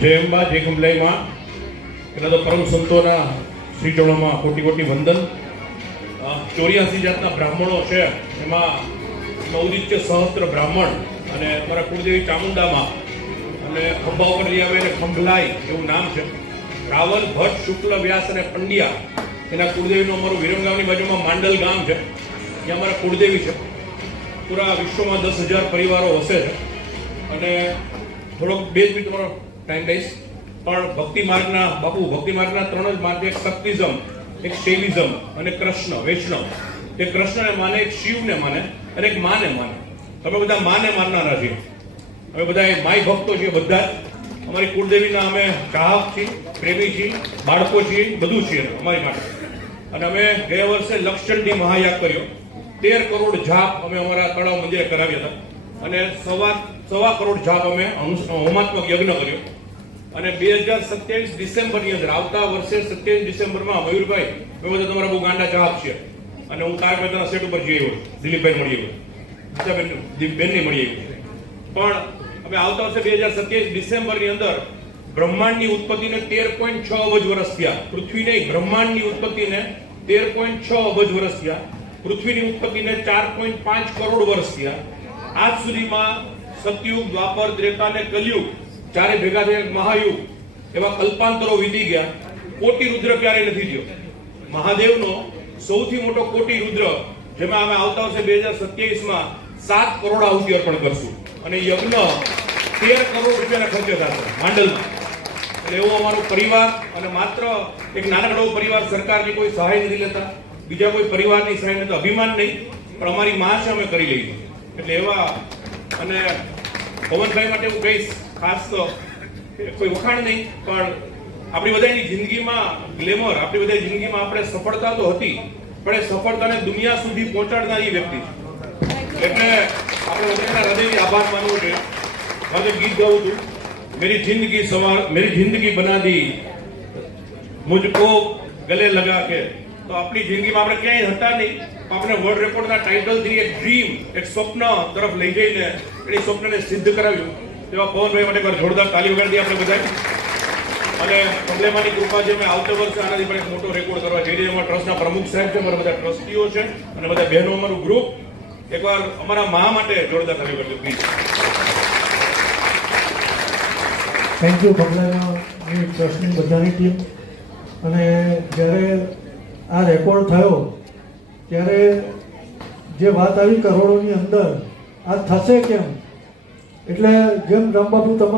જય અંબા જય કમલાઈ માં એના તો પરમ સંતોના શ્રી ચરણોમાં કોટી કોટી વંદન। 84 જાતના બ્રાહ્મણો છે, એમાં નૌદિત્ય સહસ્ત્ર બ્રાહ્મણ અને અમારા કુળદેવી ચામુંડામાં અને ખંભા ઉપર લઈ આવે એને ખંભલાઈ એવું નામ છે। રાવલ ભટ્ટ શુક્લ વ્યાસ અને પંડ્યા એના કુળદેવીનું અમારું વિરમગામની બાજુમાં માંડલ ગામ છે, એ અમારા કુળદેવી છે। પૂરા વિશ્વમાં 10,000 પરિવારો વસે છે અને થોડોક 2 મિનિટ તમારો ટાઈમ લઈશ, પણ ભક્તિ માર્ગના બાપુ ભક્તિ માર્ગના 3 જ માર્ગ, એક શક્તિઝમ, એક શૈવિઝમ અને કૃષ્ણ વૈષ્ણવ। એક કૃષ્ણને માને, એક શિવને માને અને એક માને માને। તમે બધા માને માનનારા છીએ, અમે બધા માય ભક્તો છીએ બધા જ। અમારી કુળદેવીના અમે ચાહક છીએ, પ્રેમી છીએ, બાળકો છીએ, બધું છીએ અમારી માટે। અને અમે ગયા વર્ષે લક્ષચંડી મહાયાગ કર્યો, 13 કરોડ જાપ અમે અમારા તળાવ મંદિરે કરાવ્યા હતા અને સવા કરોડ જાપ અમે હોમાત્મક યજ્ઞ કર્યો। અને 2027 ડિસેમ્બરની અંદર આવતા વર્ષે 27 ડિસેમ્બરમાં મયુરભાઈ અમે બધા તમારા બહુ ગાંડા ચાહક છે અને હું તારક મહેતાના સેટ ઉપર જઈ આવ્યો, દિલીપભાઈ મળી આવ્યો, દીક્ષાબેનની મળી આવ્યો। પણ અમે આવતા વર્ષે 2027 ડિસેમ્બરની અંદર બ્રહ્માંડની ઉત્પત્તિને 13.6 અબજ વર્ષ થયા। પૃથ્વી નહીં, બ્રહ્માંડની ઉત્પત્તિને 13.6 અબજ વર્ષ થયા। પૃથ્વીની ઉત્પત્તિને 4.5 કરોડ વર્ષ થયા। આજ સુધીમાં સતયુગ, દ્વાપર, ત્રેતા અને કલયુગ ચારે ભેગા થયા મહાયુગ, એવા કલ્પાંતરો વીતી ગયા। કોટી રુદ્ર ક્યારેય નથી થયો। મહાદેવનો સૌથી મોટો કોટી રુદ્ર, જેમાં અમે આવતા વર્ષે 2027માં 7 કરોડ આહુતિ અર્પણ કરશું અને યજ્ઞ 13 કરોડ રૂપિયાના ખર્ચે થશે માંડલમાં। એટલે એવો અમારો પરિવાર, અને માત્ર એક નાનકડો પરિવાર, સરકારની કોઈ સહાય નથી લેતા, બીજા કોઈ પરિવારની સહાય નથી, અભિમાન નહીં, પણ અમારી માં છે, અમે કરી લઈએ। એટલે એવા, અને પવનભાઈ માટે હું કહીશ ખાસ તો કોઈ વખાણ નહીં, પણ આપણી બધાની જિંદગીમાં ગ્લેમર, આપણી બધાની જિંદગીમાં આપણે સફળતા તો હતી, પણ એ સફળતાને દુનિયા સુધી પહોંચાડનારી વ્યક્તિ છે। એટલે આપણે બધાના હૃદયથી આભાર માનવો જોઈએ। હવે ગીત ગાઉં છું, मेरी जिंदगी बना दी मुझको गले लगा के। તો આપણી જિંદગીમાં આપણે ક્યાંય હતા નહીં, આપણે વર્લ્ડ રેકોર્ડના ટાઇટલથી એક ડ્રીમ, એક સ્વપ્ન તરફ લઈ જઈને એની સ્વપ્નને સિદ્ધ કરાવ્યું। તેવા પવનભાઈ માટે એકવાર જોરદાર તાળી વગાડી આપણે બધા। અને કમલેમાની કૃપા છે, મેં આવતા વર્ષે આનાથી પણ એક મોટો રેકોર્ડ કરવા જઈ રહ્યા। અમારા ટ્રસ્ટના પ્રમુખ સાહેબ છે, અમારા બધા ટ્રસ્ટીઓ છે અને બધા બહેનો, અમારું ગ્રુપ। એકવાર અમારા મા માટે જોરદાર તાળી વગાડજો પ્લીઝ। થેન્ક યુ કમલાની ટ્રસ્ટની બધાની ટીમ। અને જ્યારે આ રેકોર્ડ થયો ત્યારે જે વાત આવી કરોડોની અંદર, આ થશે કેમ, એટલે જેમ રામબાપુ તમારે